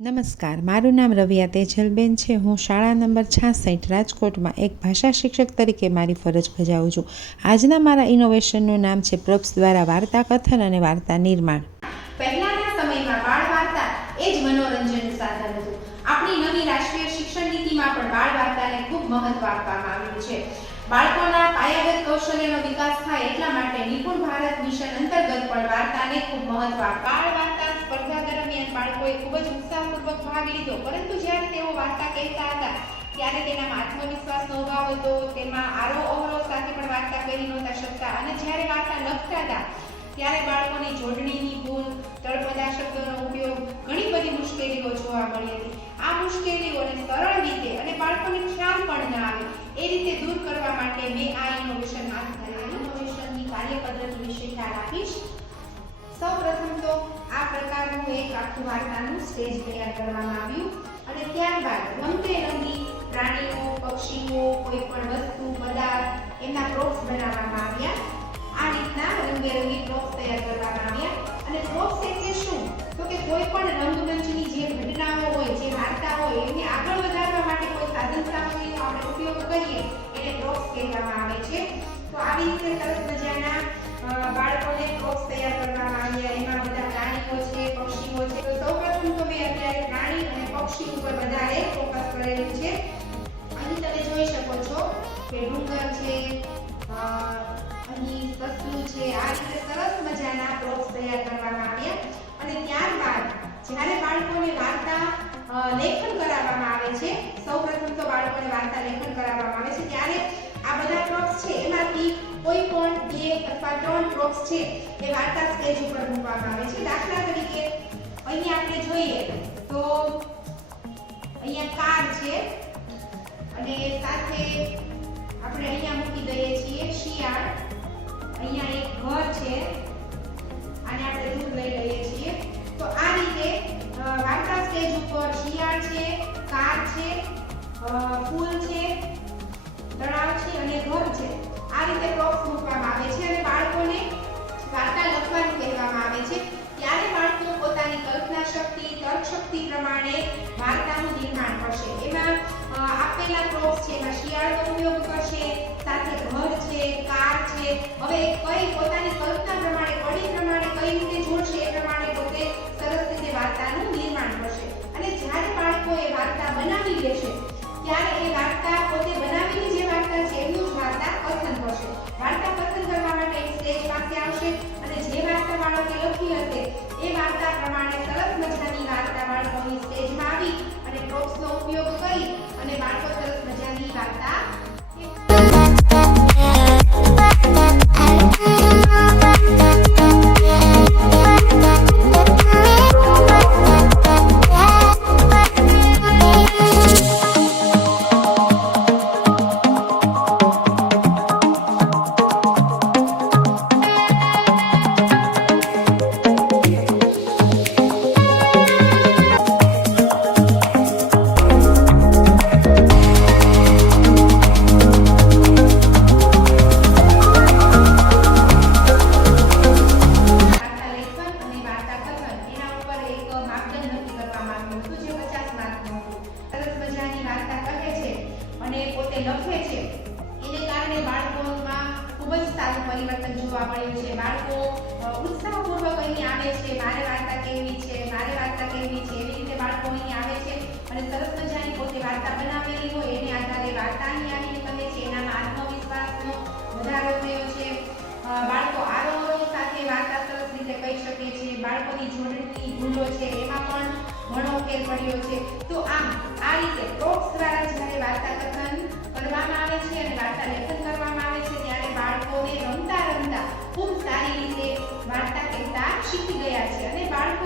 નમસ્કાર, મારું નામ રવિયા તેજલબેન છે. હું શાળા નંબર 66 રાજકોટમાં એક ભાષા શિક્ષક તરીકે મારી ફરજ બજાવું છું. આજના મારા ઇનોવેશનનું નામ છે પ્રોપ્સ દ્વારા વાર્તા કથન અને વાર્તા નિર્માણ. પહેલાના સમયમાં બાળ વાર્તા એ જ મનોરંજનનું સાધન હતું. આપણી નવી રાષ્ટ્રીય શિક્ષણ નીતિમાં પણ બાળ વાર્તાને ખૂબ મહત્વ આપવામાં આવ્યું છે. બાળકોના પાયાગત કૌશલ્યનો વિકાસ થાય એટલા માટે નિપુણ ભારત મિશન અંતર્ગત પણ વાર્તાને ખૂબ મહત્વ બાળ વાર્તા સ્પર્ધા દરમિયાન બાળકોએ ખૂબ જ ઉત્સાહપૂર્વક ભાગ લીધો, પરંતુ જ્યારે તેઓ વાર્તા કહેતા હતા ત્યારે તેનામાં આત્મવિશ્વાસનો અભાવ હતો. તેમાં આરોહ અવરોહ સાથે પણ વાર્તા કરી નહોતા શકતા અને જ્યારે વાર્તા લખતા હતા ત્યારે બાળકોની જોડણીની ભૂલ, તળપદા શબ્દોનો ઉપયોગ, ઘણી બધી મુશ્કેલીઓ જોવા મળી હતી. આ મુશ્કેલીઓને સરળ રીતે અને બાળકોને ખ્યાલ પણ ન આવે એ રીતે દૂર કરવા માટે મેં આ ઇનોવેશન હાથ ધરેલું. ઇનોવેશનની કાર્યપદ્ધતિ વિશે ખ્યાલ આપીશ. સૌપ્રથમ તો આ પ્રકારનું એક આખું વાર્તાનું સ્ટેજ તૈયાર કરવામાં આવ્યું અને ત્યારબાદ રંગબેરંગી પ્રાણીઓ, પક્ષીઓ, કોઈ પણ વસ્તુ, પદાર્થ એના પ્રોપ્સ બનાવવામાં આવ્યા. આ રીતના રંગબેરંગી પ્રોપ્સ તૈયાર કરવામાં આવ્યા. અને પ્રોપ્સ એટલે શું? તો કે કોઈ પણ રંગમંચની જે ઘટનાઓ હોય, જે વાર્તા હોય એને આગળ વધારવા માટે કોઈ સાધન સામગ્રીનો આપણે ઉપયોગ કરીએ એને પ્રોપ્સ કહેવામાં આવે છે. તો આવી રીતે સરસ મજાના બાળકોને પ્રોપ્સ તૈયાર કરવામાં આવ્યા. એમાં બધા પ્રાણીઓ છે, પક્ષીઓ છે. તો સૌપ્રથમ તો મેં અત્યારે પ્રાણી અને પક્ષી ઉપર વધારે ફોકસ કરેલું છે. અહીં તમે જોઈ શકો છો કે ડુંગર છે, અહીં સસલું છે. આ રીતે સરસ મજાના પ્રોપ્સ તૈયાર કરવામાં આવ્યા. અને ત્યારબાદ જ્યારે બાળકોને વાર્તા લેખન કરાવવામાં આવે છે, સૌપ્રથમ તો બાળકોને વાર્તા લેખન કરાવવામાં આવે છે ત્યારે આ બધા પ્રોપ્સ છે એમાંથી કોઈ પણ 2 અથવા 3 પ્રોપ્સ છે એ વાર્તા સ્ટેજ ઉપર મૂકવામાં આવે છે. દાખલા તરીકે અહીં આપણે જોઈએ તો અહીંયા કાર છે અને સાથે આપણે અહીંયા મૂકી દઈએ છીએ શિયાળ. અહીંયા એક ઘર છે અને આપણે દૂધ લઈ લઈએ છીએ. તો આ રીતે વાર્તા સ્ટેજ ઉપર શિયાળ છે, કાર છે, ફૂલ છે, તળાવ છે અને ઘર છે. આ રીતે પ્રોપ્સ મૂકવામાં આવે છે અને બાળકોને વાર્તા લખવાનું કહેવામાં આવે છે. ત્યારે બાળકો પોતાની કલ્પના શક્તિ, તર્ક શક્તિ પ્રમાણે વાર્તાનું નિર્માણ કરશે. એમાં આપેલા પ્રોપ્સ છે એમાં શિયાળનો ઉપયોગ કરશે, સાથે ઘર છે, કાર છે. હવે કઈ પોતાની કલ્પના પ્રમાણે, કડી પ્રમાણે કઈ રીતે જોડશે એ પ્રમાણે પોતે સરસ રીતે વાર્તાનું નિર્માણ કરશે. અને જ્યારે બાળકો એ વાર્તા બનાવી લેશે ત્યારે એ વાર્તા પોતે બનાવેલી જે વાર્તા છે એનું જ વાર્તા કથન કરશે. વાર્તા કથન કરવા માટે એક સ્ટેજ પાસે આવશે અને જે વાર્તા બાળકે લખી હશે એ વાર્તા પ્રમાણે સરસ મજાની વાર્તા બાળકોની સ્ટેજમાં આવી અને પ્રોપ્સનો ઉપયોગ કરી અને બાળકો સરસ મજાની વાર્તા લખે છે. એને કારણે બાળકોમાં ખૂબ જ સારું પરિવર્તન જોવા મળ્યું છે. બાળકો ઉત્સાહપૂર્વક અહીં આવે છે, મારે વાર્તા કહેવી છે, મારે વાર્તા કહેવી છે, એવી રીતે બાળકો અહીં આવે છે અને સરસ મજાની પોતે વાર્તા બનાવેલી હોય એને આધારે વાર્તા અહીં આવીને કહે છે. એનામાં આત્મવિશ્વાસનો વધારો થયો છે. બાળકો આરોહ સાથે વાર્તા સરસ રીતે કહી શકે છે. બાળકોની જોડણીની ભૂલો છે એમાં પણ ઘણો ફેર પડ્યો છે. તો આ રીતે પ્રોપ્સ દ્વારા જ્યારે વાર્તા કથન કરવામાં આવે છે અને વાર્તા લેખન કરવામાં આવે છે ત્યારે બાળકોને રમતા રમતા ખૂબ સારી રીતે વાર્તા કહેતા શીખી ગયા છે અને બાળકો